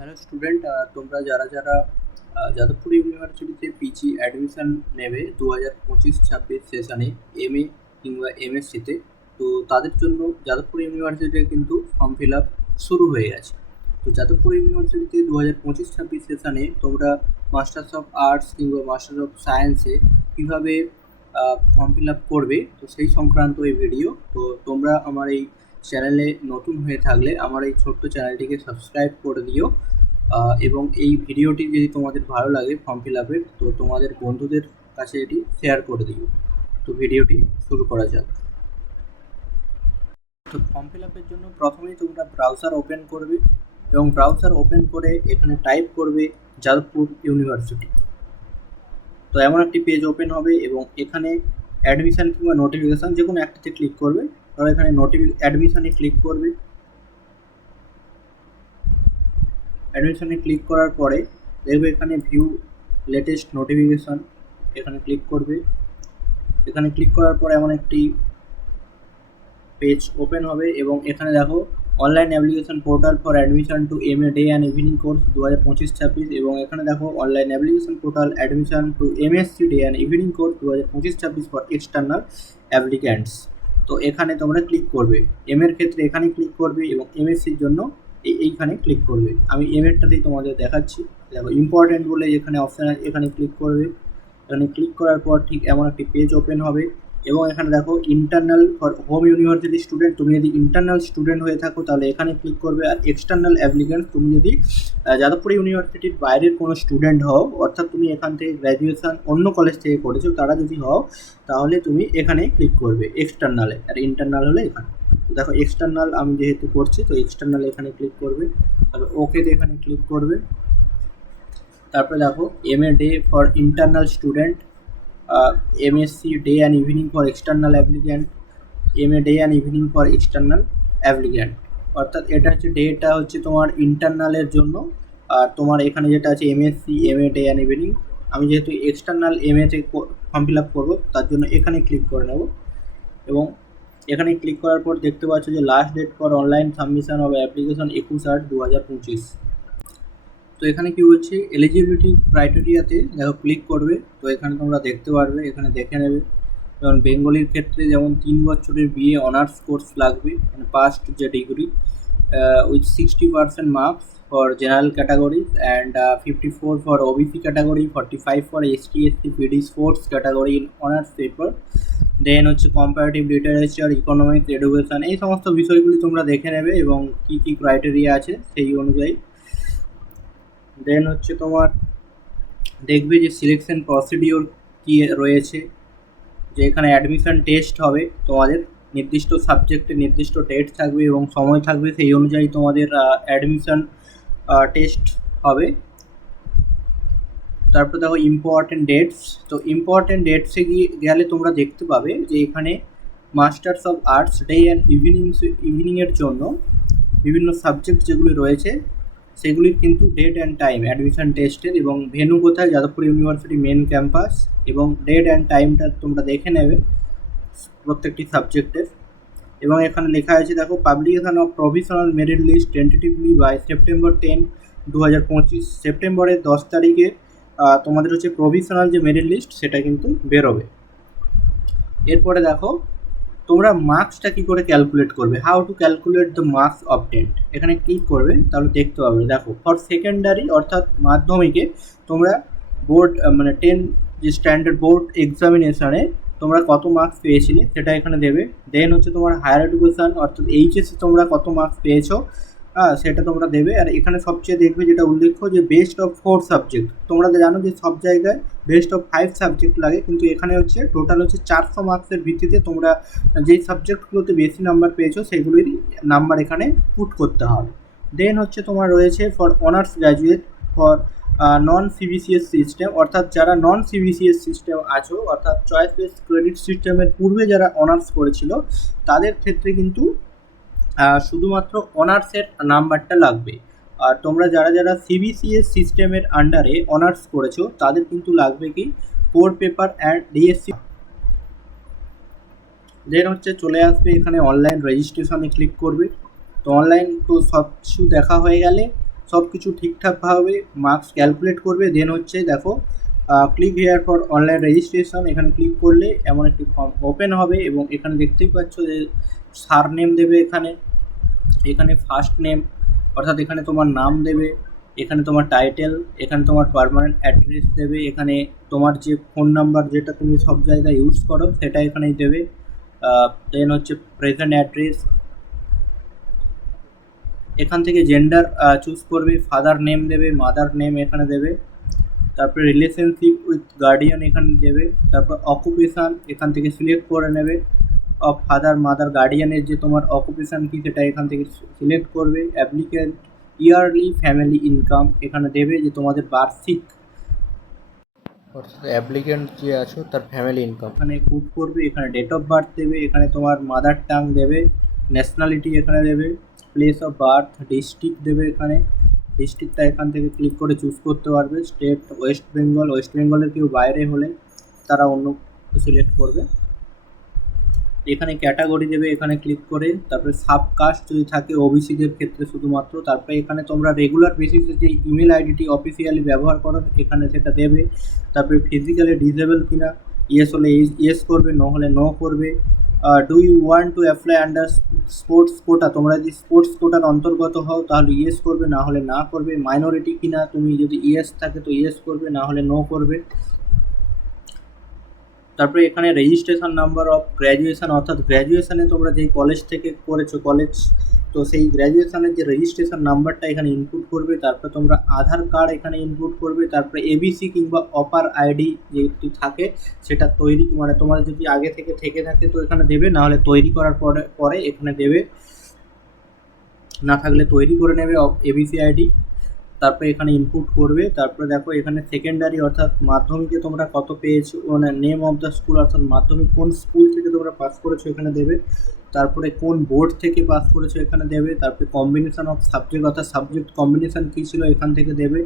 Hello student, তোমরা যারা যারা যাদবপুর ইউনিভার্সিটিতে পিজি অ্যাডমিশন নেবে 2025-26 সেশনে এমএ কিংবা এমএসসিতে, তো তাদের জন্য যাদবপুর ইউনিভার্সিটিতে কিন্তু ফর্ম ফিল আপ শুরু হয়ে গেছে। তো যাদবপুর ইউনিভার্সিটিতে 2025-26 সেশনে তোমরা মাস্টার্স অফ আর্টস কিংবা মাস্টার্স অফ সায়েন্সে কীভাবে ফর্ম ফিল আপ করবে, তো সেই সংক্রান্ত এই ভিডিও। তো তোমরা আমার এই চ্যানেলে নতুন হয়ে থাকলে আমার এই ছোট্ট চ্যানেলটিকে সাবস্ক্রাইব করে দিও, এবং এই ভিডিওটি যদি তোমাদের ভালো লাগে ফর্ম ফিল আপের, তো তোমাদের বন্ধুদের কাছে এটি শেয়ার করে দিও। তো ভিডিওটি শুরু করা যাক। তো ফর্ম ফিল আপের জন্য প্রথমেই তোমরা ব্রাউজার ওপেন করবে এবং ব্রাউজার ওপেন করে এখানে টাইপ করবে যাদবপুর ইউনিভার্সিটি। তো এমন একটি পেজ ওপেন হবে এবং এখানে অ্যাডমিশন কিংবা নোটিফিকেশান যে কোনো একটাতে ক্লিক করবে। ধরো এখানে অ্যাডমিশনে ক্লিক করবে। অ্যাডমিশনে ক্লিক করার পরে দেখবে এখানে ভিউ লেটেস্ট নোটিফিকেশান, এখানে ক্লিক করবে। এখানে ক্লিক করার পরে এমন একটি পেজ ওপেন হবে এবং এখানে দেখো online application portal for admission to MA day and evening course 2025-26, এবং এখানে দেখো online application portal admission to MSc day and evening course 2025-26 for external applicants. তো এখানে তোমরা ক্লিক করবে। এম এর ক্ষেত্রে এখানে ক্লিক করবে এবং এমএসসির জন্য এইখানে ক্লিক করবে। আমি এম এরটাতেই তোমাদের দেখাচ্ছি। দেখো ইম্পর্টেন্ট বলে এখানে অপশান আছে, এখানে ক্লিক করবে। এখানে ক্লিক করার পর ঠিক এমন একটি পেজ ওপেন হবে এবং এখানে দেখো internal for home university student, তুমি যদি ইন্টারনাল স্টুডেন্ট হয়ে থাকো তাহলে এখানে ক্লিক করবে। আর এক্সটার্নাল অ্যাপ্লিক্যান্ট, তুমি যদি যাদবপুর ইউনিভার্সিটির বাইরের কোনো স্টুডেন্ট হও, অর্থাৎ তুমি এখান থেকে গ্র্যাজুয়েশন অন্য কলেজ থেকে করেছো, তারা যদি হও তাহলে তুমি এখানে ক্লিক করবে এক্সটার্নালে। আর ইন্টারনাল হলে এখানে দেখো এক্সটার্নাল আমি যেহেতু করছি, তো এক্সটার্নাল এখানে ক্লিক করবে। তবে ওকেতে এখানে ক্লিক করবে। তারপরে দেখো M A day for internal student, MSc day and evening for external applicant, MA day and evening for external applicant. অর্থাৎ এটা হচ্ছে ডেটা হচ্ছে তোমার ইন্টারনালের জন্য, আর তোমার এখানে যেটা আছে MSc MA day and evening, আমি যেহেতু এক্সটার্নাল এমএতে ফর্ম ফিল আপ করবো তার জন্য এখানে ক্লিক করে নেব। এবং এখানে ক্লিক করার পর দেখতে পাচ্ছ যে last date for online submission of application 21/8/2025। তো এখানে কি বলছে, এলিজিবিলিটি ক্রাইটেরিয়াতে দেখো ক্লিক করবে। তো এখানে তোমরা দেখতে পারবে, এখানে দেখে নেবে। যেমন বেঙ্গলির ক্ষেত্রে যেমন 3 বছরের বিএ অনার্স কোর্স লাগবে, মানে পাস্ট যে degree, with 60% marks for general categories and 54 for OBC category, 45 for ST SC PD sports category in honours paper. Then হচ্ছে কম্পারেটিভ লিটারেচার, ইকোনমিক্স, এডুকেশন, এই সমস্ত বিষয়গুলি তোমরা দেখে নেবে এবং কী কী ক্রাইটেরিয়া আছে সেই অনুযায়ী। দেন হচ্ছে তোমার দেখবে যে সিলেকশন প্রসিডিওর কী রয়েছে, যে এখানে অ্যাডমিশন টেস্ট হবে, তোমাদের নির্দিষ্ট সাবজেক্টে নির্দিষ্ট ডেট থাকবে এবং সময় থাকবে, সেই অনুযায়ী তোমাদের অ্যাডমিশন টেস্ট হবে। তারপর দেখো ইম্পর্টেন্ট ডেটস। তো ইম্পর্টেন্ট ডেটসে গেলে তোমরা দেখতে পাবে যে এখানে masters of arts day and ইভিনিংয়ের জন্য বিভিন্ন সাবজেক্ট যেগুলি রয়েছে সেগুলির কিন্তু ডেট অ্যান্ড টাইম অ্যাডমিশন টেস্টের, এবং ভেন্যু কোথায়, যাদবপুর ইউনিভার্সিটি মেন ক্যাম্পাস, এবং ডেট অ্যান্ড টাইমটা তোমরা দেখে নেবে প্রত্যেকটি সাবজেক্টের। এবং এখানে লেখা আছে দেখো publication of provisional merit list tentatively by September 10, 2025। সেপ্টেম্বরের 10 তারিখে তোমাদের হচ্ছে প্রভিশনাল যে মেরিট লিস্ট সেটা কিন্তু বেরোবে। এরপরে দেখো তোমরা মার্কসটা কী করে ক্যালকুলেট করবে, how to calculate the marks obtained, এখানে ক্লিক করবে তাহলে দেখতে পাবে। দেখো ফর সেকেন্ডারি অর্থাৎ মাধ্যমিকে তোমরা বোর্ড মানে 10 যে স্ট্যান্ডার্ড বোর্ড এক্সামিনেশনে তোমরা কত মার্কস পেয়েছিলে সেটা এখানে দেবে। দেন হচ্ছে তোমার হায়ার এডুকেশান অর্থাৎ এইচএসে তোমরা কত মার্কস পেয়েছো সেটা তোমরা দেবে। আর এখানে সবচেয়ে দেখবে যেটা উল্লেখ্য যে বেস্ট অফ 4 সাবজেক্ট, তোমরা জানো যে সব জায়গায় বেস্ট অফ 5 সাবজেক্ট লাগে, কিন্তু এখানে হচ্ছে টোটাল হচ্ছে 400 মার্কসের ভিত্তিতে তোমরা যেই সাবজেক্টগুলোতে বেশি নাম্বার পেয়েছো সেগুলির নাম্বার এখানে পুট করতে হবে। দেন হচ্ছে তোমার রয়েছে for honours graduate for non CBCS system, অর্থাৎ যারা নন সিবিসিএস সিস্টেম আছো, অর্থাৎ চয়েস বেস ক্রেডিট সিস্টেমের পূর্বে যারা অনার্স করেছিল তাদের ক্ষেত্রে কিন্তু শুধুমাত্র অনার্সের নাম্বারটা লাগবে। আর তোমরা যারা যারা সিবিসিএস সিস্টেমের আন্ডারে অনার্স করেছো তাদের কিন্তু লাগবে কি কোর পেপার অ্যান্ড ডিএসসি। দেন হচ্ছে চলে আসবে এখানে অনলাইন রেজিস্ট্রেশনে ক্লিক করবে। তো অনলাইন তো সব কিছু দেখা হয়ে গেলে সব কিছু ঠিকঠাকভাবে মার্কস ক্যালকুলেট করবে। দেন হচ্ছে দেখো click here for online registration, এখানে ক্লিক করলে এমন একটি ফর্ম ওপেন হবে এবং এখানে দেখতেই পাচ্ছ যে সার নেম দেবে, এখানে ফার্স্ট নেম অর্থাৎ এখানে তোমার নাম দেবে, এখানে তোমার টাইটেল, এখানে তোমার পার্মানেন্ট অ্যাড্রেস দেবে, এখানে তোমার যে ফোন নাম্বার যেটা তুমি সব জায়গায় ইউজ করো সেটা এখানেই দেবে। দেন হচ্ছে প্রেজেন্ট অ্যাড্রেস, এখান থেকে জেন্ডার চুজ করবে, ফাদার নেম দেবে, মাদার নেম এখানে দেবে, তারপরে রিলেশনশিপ উইথ গার্ডিয়ান এখানে দেবে, তারপর অকুপেশান এখান থেকে সিলেক্ট করে নেবে, ফাদার মাদার গার্ডিয়ানের যে তোমার অকুপেশান কী সেটা এখান থেকে সিলেক্ট করবে। অ্যাপ্লিক্যান্ট ইয়ারলি ফ্যামিলি ইনকাম এখানে দেবে যে তোমাদের বার্ষিক অর্থাৎ অ্যাপ্লিক্যান্ট যে আছো তার ফ্যামিলি ইনকাম এখানে পুট করবে, এখানে ডেট অফ বার্থ দেবে, এখানে তোমার মাদার টাং দেবে, ন্যাশনালিটি এখানে দেবে, প্লেস অফ বার্থ ডিস্ট্রিক্ট দেবে, এখানে ডিস্ট্রিক্টটা এখান থেকে ক্লিক করে চুজ করতে পারবে। স্টেট ওয়েস্ট বেঙ্গল, ওয়েস্ট বেঙ্গলের কেউ বাইরে হলে তারা অন্য সিলেক্ট করবে। এখানে ক্যাটাগরি দেবে, এখানে ক্লিক করে তারপরে সাবকাস্ট যদি থাকে ওবিসিদের ক্ষেত্রে শুধুমাত্র, তারপরে এখানে তোমরা রেগুলার বেসিসে যে ইমেল আইডিটি অফিসিয়ালি ব্যবহার করো এখানে সেটা দেবে। তারপরে ফিজিক্যালি ডিসেবল কিনা, ইয়েস হলে ইয়েস করবে, নো হলে নো করবে। Do you want to apply under sports quota, তোমরা যদি স্পোর্টস কোটার অন্তর্গত হও তাহলে ইয়েস করবে, না হলে না করবে। মাইনরিটি কিনা, তুমি যদি ইয়েস থাকে তো ইয়েস করবে, না হলে নো করবে। তারপরে এখানে রেজিস্ট্রেশন নাম্বার অফ গ্র্যাজুয়েশন অর্থাৎ গ্র্যাজুয়েশনে তোমরা যেই কলেজ থেকে করেছো কলেজ, তো সেই গ্র্যাজুয়েশনের যে রেজিস্ট্রেশন নাম্বারটা এখানে ইনপুট করবে। তারপরে তোমরা আধার কার্ড এখানে ইনপুট করবে। তারপরে এবিসি কিংবা অপার আইডি যেটি থাকে সেটা তৈরি, মানে তোমার যদি আগে থেকে থাকে তো এখানে দেবে, না হলে তৈরি করার পরে এখানে দেবে, না থাকলে তৈরি করে নেবে এবিসি আইডি। তারপরে এখানে ইনপুট করবে। তারপরে দেখো এখানে সেকেন্ডারি অর্থাৎ মাধ্যমিকে তোমরা কত পেয়েছো, মানে নেম অফ দ্য স্কুল অর্থাৎ মাধ্যমিক কোন স্কুল থেকে তোমরা পাস করেছো এখানে দেবে। তারপরে কোন বোর্ড থেকে পাস করেছো এখানে দেবে। তারপরে কম্বিনেশন অফ সাবজেক্ট অর্থাৎ সাবজেক্ট কম্বিনেশন কী ছিল এখান থেকে দেবে।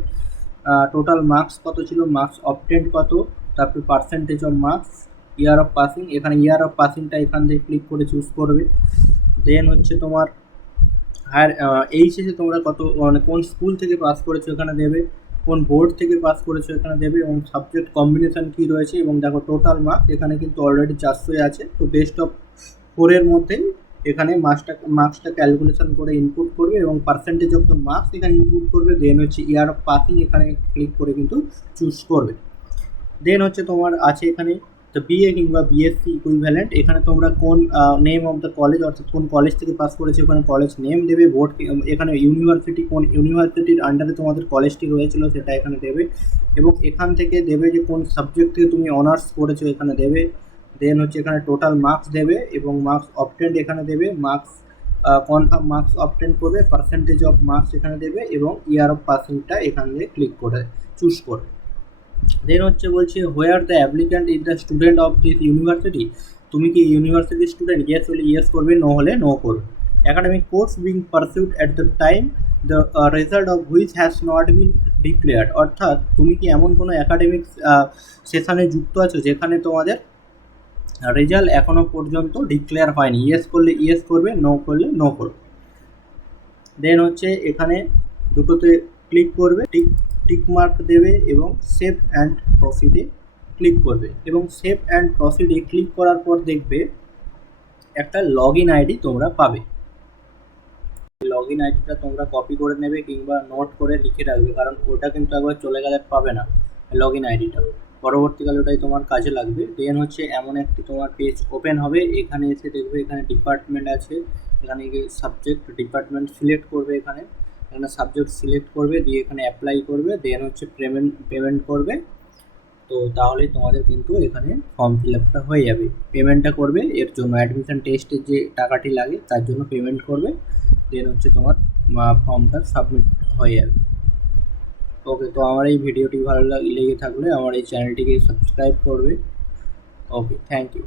টোটাল মার্কস কত ছিল, মার্কস অবটেন্ড কত, তারপরে percentage of marks, year of passing, এখানে ইয়ার অফ পাসিংটা এখান থেকে ক্লিক করে চুজ করবে। দেন হচ্ছে তোমার হায়ার এইচএসে তোমরা কত, মানে কোন স্কুল থেকে পাস করেছো এখানে দেবে, কোন বোর্ড থেকে পাস করেছো এখানে দেবে, এবং সাবজেক্ট কম্বিনেশন কী রয়েছে। এবং দেখো টোটাল মার্কস এখানে কিন্তু অলরেডি 400 আছে, তো বেস্ট অফ 4-এর মধ্যেই এখানে মার্কসটা ক্যালকুলেশন করে ইনপুট করবে এবং পার্সেন্টেজ অফ দ্য মার্কস এখানে ইনপুট করবে। দেন হচ্ছে ইয়ার অফ পাসিং এখানে ক্লিক করে কিন্তু চুজ করবে। দেন হচ্ছে তোমার আছে এখানে তো বিএ কিংবা বিএসসি ইকুইভ্যালেন্ট, এখানে তোমরা কোন নেম অফ দ্য কলেজ অর্থাৎ কোন কলেজ থেকে পাস করেছে ওখানে কলেজ নেম দেবে। বোর্ড এখানে ইউনিভার্সিটি, কোন ইউনিভার্সিটির আন্ডারে তোমাদের কলেজটি রয়েছিল সেটা এখানে দেবে, এবং এখান থেকে দেবে যে কোন সাবজেক্ট থেকে তুমি অনার্স করেছো এখানে দেবে। দেন হচ্ছে এখানে টোটাল মার্কস দেবে এবং মার্কস অবটেন্ড এখানে দেবে, মার্কস কনফার্ম মার্কস অবটেন্ড করবে, পার্সেন্টেজ অফ মার্কস এখানে দেবে এবং ইয়ার অফ পাসিংটা এখান থেকে ক্লিক করে চুজ করবে। দেন হচ্ছে বলছে where the applicant is the student of this university, তুমি কি ইউনিভার্সিটির স্টুডেন্ট, ইয়েস হলে ইয়েস করবে, নো হলে নো করবে। Academic course being pursued at the time the result of which has not been declared, অর্থাৎ তুমি কি এমন কোনো অ্যাকাডেমিক সেশনে যুক্ত আছো যেখানে তোমাদের রেজাল্ট এখনও পর্যন্ত ডিক্লেয়ার হয়নি, ইয়েস করলে ইয়েস করবে, নো করলে নো করবে। দেন হচ্ছে এখানে দুটোতে ক্লিক করবে, টিক মার্ক দেবে এবং সেভ অ্যান্ড প্রসিডে ক্লিক করবে, এবং সেভ অ্যান্ড প্রসিডে ক্লিক করার পর দেখবে একটা লগ ইন আইডি তোমরা পাবে। লগ ইন আইডিটা তোমরা কপি করে নেবে কিংবা নোট করে লিখে রাখবে, কারণ ওটা কিন্তু একবার চলে গেলে পাবে না লগ ইন আইডিটা, পরবর্তীকালে ওটাই তোমার কাজে লাগবে। দেন হচ্ছে এমন একটি তোমার পেজ ওপেন হবে, এখানে এসে দেখবে এখানে ডিপার্টমেন্ট আছে, এখানে সাবজেক্ট ডিপার্টমেন্ট সিলেক্ট করবে, এখানে সাবজেক্ট সিলেক্ট করবে, দিয়ে এখানে অ্যাপ্লাই করবে। দেন হচ্ছে পেমেন্ট করবে, তো তাহলে তোমাদের কিন্তু এখানে ফর্ম ফিল আপটা হয়ে যাবে। পেমেন্টটা করবে এর জন্য অ্যাডমিশন টেস্টের যে টাকাটি লাগে তার জন্য পেমেন্ট করবে, দেন হচ্ছে তোমার ফর্মটা সাবমিট হয়ে যাবে। ওকে, তো আমার এই ভিডিওটি ভালো লেগে থাকলে আমার এই চ্যানেলটিকে সাবস্ক্রাইব করবে। ওকে, থ্যাংক ইউ।